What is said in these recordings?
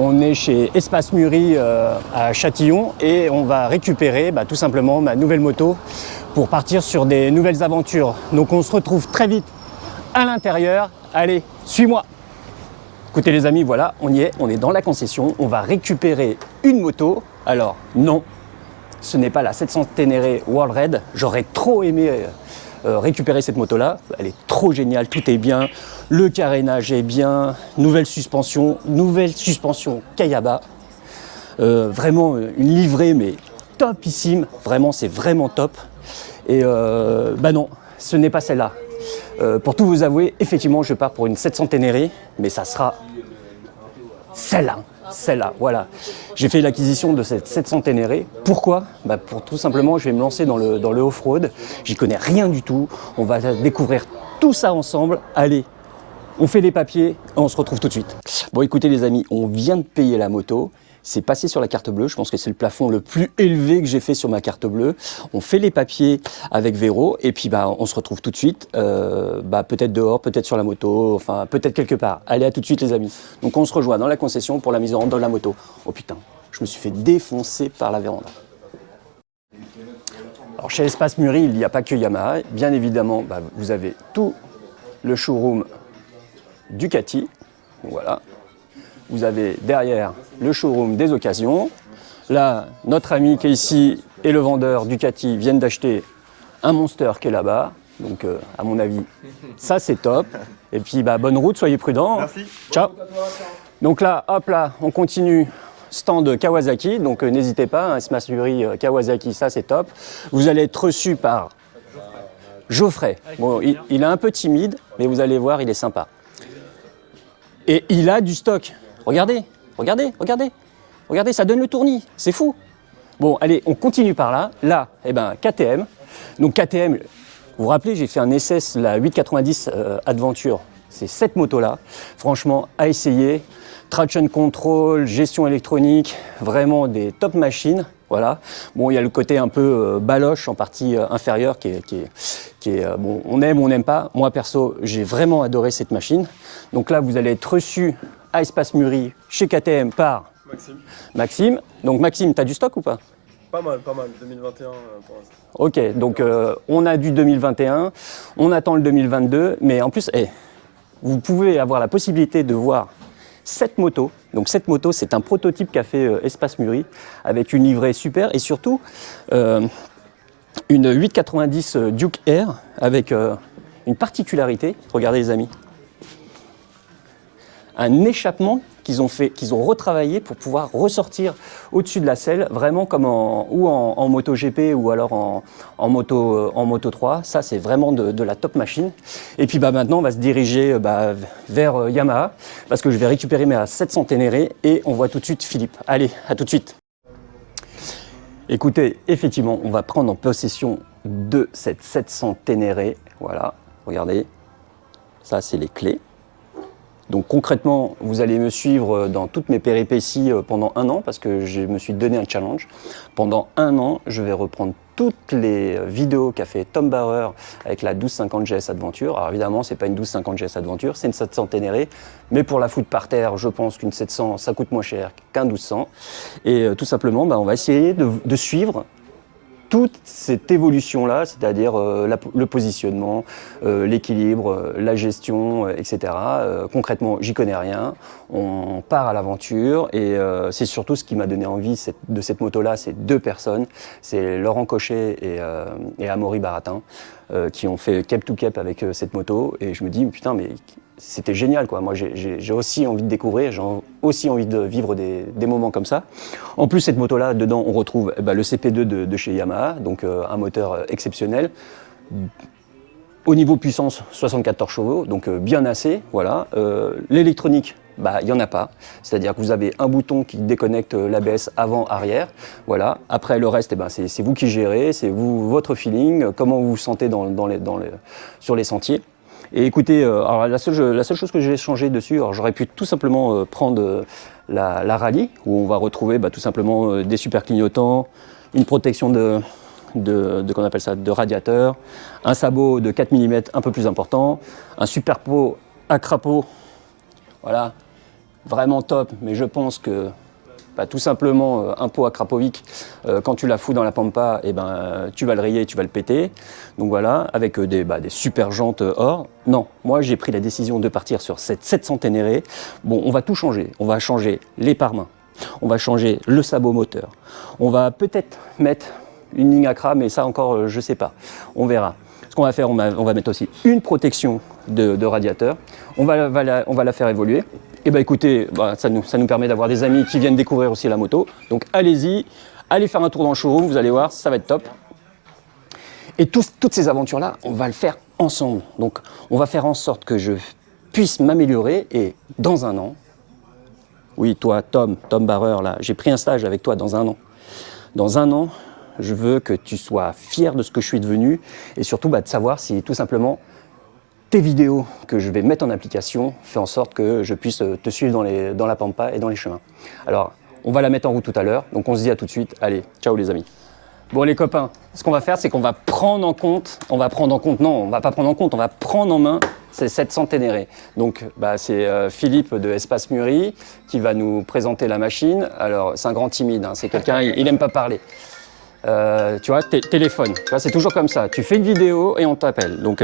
On est chez Espace Muri à Châtillon et on va récupérer tout simplement ma nouvelle moto pour partir sur des nouvelles aventures. Donc on se retrouve très vite à l'intérieur. Allez, suis-moi. Écoutez les amis, voilà, on y est, on est dans la concession. On va récupérer une moto. Alors non, ce n'est pas la 700 Ténéré World Red. J'aurais trop aimé récupérer cette moto-là. Elle est trop géniale, tout est bien. Le carénage est bien. Nouvelle suspension Kayaba. Vraiment une livrée, mais topissime. Vraiment, c'est vraiment top. Et non, ce n'est pas celle-là. Pour tout vous avouer, effectivement, je pars pour une 700 Ténéré, mais ça sera celle-là, voilà. J'ai fait l'acquisition de cette 700 Ténéré. Pourquoi ? Pour tout simplement, je vais me lancer dans le off-road. J'y connais rien du tout. On va découvrir tout ça ensemble. Allez, on fait les papiers et on se retrouve tout de suite. Bon, écoutez les amis, on vient de payer la moto. C'est passé sur la carte bleue. Je pense que c'est le plafond le plus élevé que j'ai fait sur ma carte bleue. On fait les papiers avec Véro et puis on se retrouve tout de suite. Peut-être dehors, peut-être sur la moto, enfin peut-être quelque part. Allez, à tout de suite les amis. Donc on se rejoint dans la concession pour la mise en vente de la moto. Oh putain, je me suis fait défoncer par la véranda. Alors chez Espace Muri, il n'y a pas que Yamaha. Bien évidemment, vous avez tout le showroom Ducati. Voilà. Vous avez derrière le showroom des occasions. Là, notre ami qui est ici et le vendeur Ducati viennent d'acheter un Monster qui est là-bas. Donc, à mon avis, ça c'est top. Et puis, bonne route, soyez prudents. Merci. Ciao. Donc là, hop là, on continue. Stand Kawasaki. Donc, n'hésitez pas, Espace Muri Kawasaki, ça c'est top. Vous allez être reçu par Geoffrey. Bon, il est un peu timide, mais vous allez voir, il est sympa. Et il a du stock. Regardez, ça donne le tournis, c'est fou. Bon, allez, on continue par là. Là, KTM. Donc KTM, vous vous rappelez, j'ai fait un SS, la 890 Adventure. C'est cette moto-là, franchement, à essayer. Traction control, gestion électronique, vraiment des top machines. Voilà. Bon, il y a le côté un peu baloche en partie inférieure qui est bon, on aime ou on n'aime pas. Moi, perso, j'ai vraiment adoré cette machine. Donc là, vous allez être reçu à Espace Muri chez KTM par Maxime. Donc Maxime, tu as du stock ou pas ? Pas mal, 2021 pour l'instant. Ok, donc on a du 2021, on attend le 2022, mais en plus, vous pouvez avoir la possibilité de voir cette moto. Donc cette moto, c'est un prototype qu'a fait Espace Muri avec une livrée super et surtout une 890 Duke Air avec une particularité. Regardez les amis. Un échappement qu'ils ont retravaillé pour pouvoir ressortir au-dessus de la selle, vraiment comme en moto GP ou alors en moto 3. Ça, c'est vraiment de la top machine. Et puis maintenant, on va se diriger vers Yamaha parce que je vais récupérer ma 700 Ténéré et on voit tout de suite Philippe. Allez, à tout de suite. Écoutez, effectivement, on va prendre en possession de cette 700 Ténéré. Voilà, regardez, ça, c'est les clés. Donc concrètement, vous allez me suivre dans toutes mes péripéties pendant un an parce que je me suis donné un challenge. Pendant un an, je vais reprendre toutes les vidéos qu'a fait Tom Bauer avec la 1250 GS Adventure. Alors évidemment, ce n'est pas une 1250 GS Adventure, c'est une 700 Ténéré. Mais pour la foutre par terre, je pense qu'une 700, ça coûte moins cher qu'un 1200. Et tout simplement, on va essayer de suivre toute cette évolution-là, c'est-à-dire le positionnement, l'équilibre, la gestion, etc. Concrètement, j'y connais rien. On part à l'aventure et c'est surtout ce qui m'a donné envie de cette moto-là, c'est deux personnes. C'est Laurent Cochet et Amaury Baratin qui ont fait cap to cap avec cette moto. Et je me dis, putain, mais c'était génial, quoi. Moi, j'ai aussi envie de découvrir, j'ai aussi envie de vivre des moments comme ça. En plus, cette moto-là, dedans, on retrouve le CP2 de chez Yamaha, donc un moteur exceptionnel. Au niveau puissance, 74 chevaux, donc bien assez, voilà. L'électronique, il n'y en a pas. C'est-à-dire que vous avez un bouton qui déconnecte l'ABS avant-arrière, voilà. Après, le reste, c'est vous qui gérez, c'est votre feeling, comment vous vous sentez sur les sentiers. Et écoutez, alors la seule chose que j'ai changé dessus, alors j'aurais pu tout simplement prendre la rallye, où on va retrouver tout simplement des super clignotants, une protection qu'on appelle ça, de radiateur, un sabot de 4 mm un peu plus important, un super pot à crapaud, voilà, vraiment top, mais je pense que bah, tout simplement, un pot à Krapovic, quand tu la fous dans la pampa, eh ben, tu vas le rayer, tu vas le péter. Donc voilà, avec des super jantes or. Non, moi j'ai pris la décision de partir sur cette 700 Ténéré. Bon, on va tout changer. On va changer les pare-mains, on va changer le sabot moteur. On va peut-être mettre une ligne Accra, mais ça encore, je ne sais pas. On verra. Ce qu'on va faire, on va mettre aussi une protection de radiateur. On va la faire évoluer. Et bah écoutez, ça nous permet d'avoir des amis qui viennent découvrir aussi la moto. Donc allez-y, allez faire un tour dans le showroom, vous allez voir, ça va être top. Et toutes ces aventures-là, on va le faire ensemble. Donc on va faire en sorte que je puisse m'améliorer et dans un an, oui toi Tom Barreur, là, j'ai pris un stage avec toi dans un an. Dans un an, je veux que tu sois fier de ce que je suis devenu et surtout de savoir si tout simplement tes vidéos que je vais mettre en application font en sorte que je puisse te suivre dans la pampa et dans les chemins. Alors, on va la mettre en route tout à l'heure, donc on se dit à tout de suite. Allez, ciao les amis. Bon les copains, ce qu'on va faire, c'est qu'on va prendre en compte, on va pas prendre en compte, on va prendre en main ces 700 Ténéré. Donc c'est Philippe de Espace Muri qui va nous présenter la machine. Alors c'est un grand timide, hein, c'est quelqu'un, il n'aime pas parler. Tu vois, téléphone, tu vois, c'est toujours comme ça. Tu fais une vidéo et on t'appelle. Donc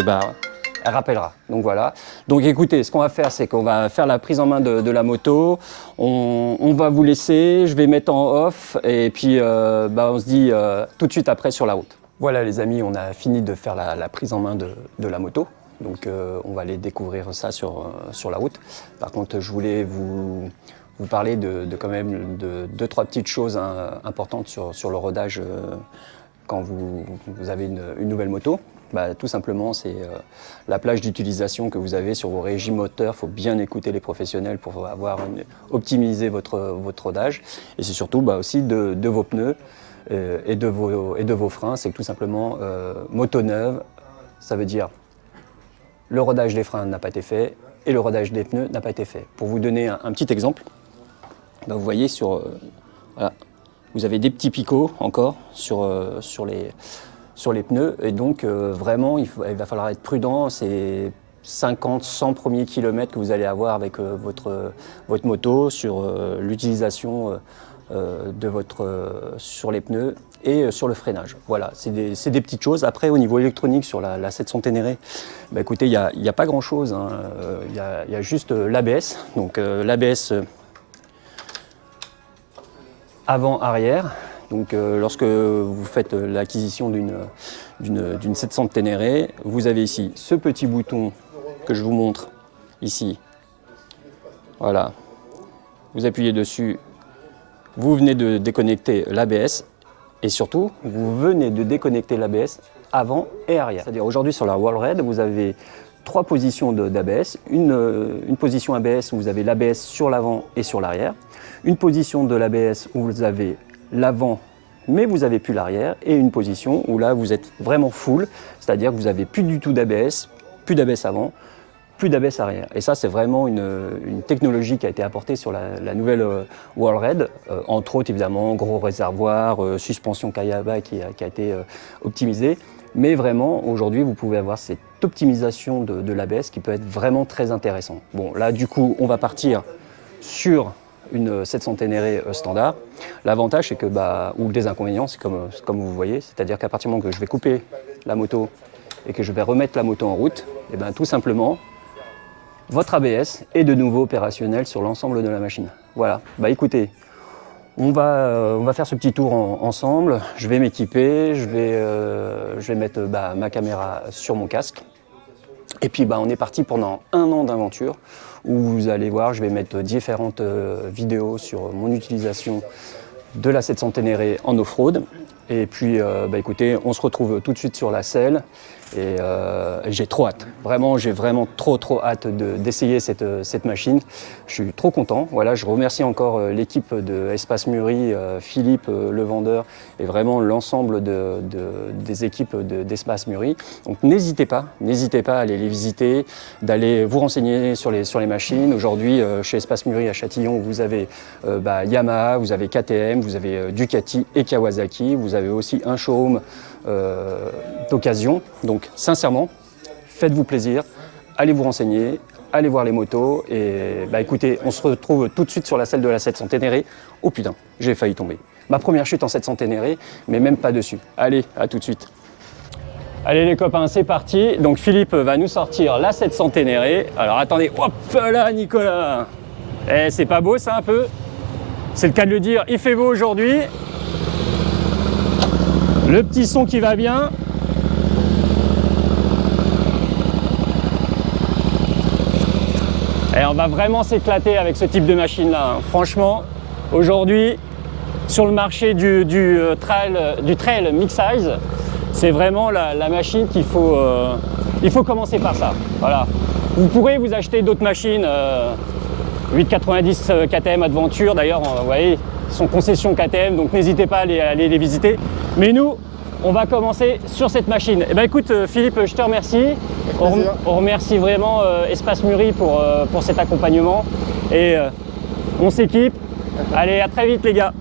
elle rappellera. Donc voilà. Donc écoutez, ce qu'on va faire, c'est qu'on va faire la prise en main de la moto. On va vous laisser, je vais mettre en off et puis on se dit tout de suite après sur la route. Voilà les amis, on a fini de faire la prise en main de la moto. Donc on va aller découvrir ça sur la route. Par contre, je voulais vous parler de quand même de 2-3 petites choses importantes sur le rodage quand vous avez une nouvelle moto. Tout simplement, c'est la plage d'utilisation que vous avez sur vos régimes moteurs. Il faut bien écouter les professionnels pour optimiser votre rodage. Et c'est surtout aussi de vos pneus et de vos freins. C'est que tout simplement, moto neuve, ça veut dire le rodage des freins n'a pas été fait et le rodage des pneus n'a pas été fait. Pour vous donner un petit exemple, vous voyez voilà, vous avez des petits picots encore sur les pneus et donc vraiment il va falloir être prudent. C'est 50-100 premiers kilomètres que vous allez avoir avec votre moto sur l'utilisation sur les pneus et sur le freinage. Voilà, c'est des petites choses. Après, au niveau électronique, sur la 700 Ténéré, écoutez, il n'y a pas grand-chose, hein. Il y a juste l'ABS. Donc l'ABS avant-arrière. Donc lorsque vous faites l'acquisition d'une 700 Ténéré, vous avez ici ce petit bouton que je vous montre ici. Voilà. Vous appuyez dessus, vous venez de déconnecter l'ABS et surtout, vous venez de déconnecter l'ABS avant et arrière. C'est-à-dire aujourd'hui sur la Wallride, vous avez 3 positions d'ABS. Une position ABS où vous avez l'ABS sur l'avant et sur l'arrière. Une position de l'ABS où vous avez l'avant mais vous n'avez plus l'arrière, et une position où là vous êtes vraiment full, c'est-à-dire que vous n'avez plus du tout d'ABS, plus d'ABS avant, plus d'ABS arrière. Et ça c'est vraiment une technologie qui a été apportée sur la nouvelle Wallride, entre autres évidemment gros réservoir, suspension Kayaba qui a été optimisée, mais vraiment aujourd'hui vous pouvez avoir cette optimisation de l'ABS qui peut être vraiment très intéressant. Bon là du coup on va partir sur une 700 Ténéré standard. L'avantage, c'est que, ou le désinconvénient, c'est comme vous voyez, c'est-à-dire qu'à partir du moment que je vais couper la moto et que je vais remettre la moto en route, et tout simplement, votre ABS est de nouveau opérationnel sur l'ensemble de la machine. Voilà, écoutez, on va faire ce petit tour ensemble, je vais m'équiper, je vais mettre ma caméra sur mon casque, et puis on est parti pendant un an d'aventure, où vous allez voir, je vais mettre différentes vidéos sur mon utilisation de la 700 Ténéré en off-road. Et puis, écoutez, on se retrouve tout de suite sur la selle. Et j'ai trop hâte. Vraiment, j'ai vraiment trop hâte d'essayer cette machine. Je suis trop content. Voilà, je remercie encore l'équipe de Espace Muri, Philippe, le vendeur, et vraiment l'ensemble des équipes d'Espace Muri. Donc n'hésitez pas à aller les visiter, d'aller vous renseigner sur les machines. Aujourd'hui, chez Espace Muri à Châtillon, vous avez Yamaha, vous avez KTM, vous avez Ducati et Kawasaki. Vous avez aussi un showroom d'occasion. Donc sincèrement, faites-vous plaisir, allez vous renseigner, allez voir les motos. Et bah écoutez, on se retrouve tout de suite sur la selle de la 700 Ténéré. Oh putain, j'ai failli tomber. Ma première chute en 700 Ténéré, mais même pas dessus. Allez, à tout de suite. Allez les copains, c'est parti. Donc Philippe va nous sortir la 700 Ténéré. Alors attendez, hop là Nicolas. Eh, c'est pas beau ça un peu? C'est le cas de le dire, il fait beau aujourd'hui. Le petit son qui va bien. Et on va vraiment s'éclater avec ce type de machine là. Franchement, aujourd'hui, sur le marché du trail mid-size, c'est vraiment la machine qu'il faut... il faut commencer par ça. Voilà. Vous pourrez vous acheter d'autres machines, 890 KTM Adventure, d'ailleurs, vous voyez, ils sont concession KTM, donc n'hésitez pas à aller les visiter. Mais nous, on va commencer sur cette machine. Eh ben, écoute Philippe, je te remercie. On remercie vraiment Espace Muri pour cet accompagnement. Et on s'équipe. Allez, à très vite les gars.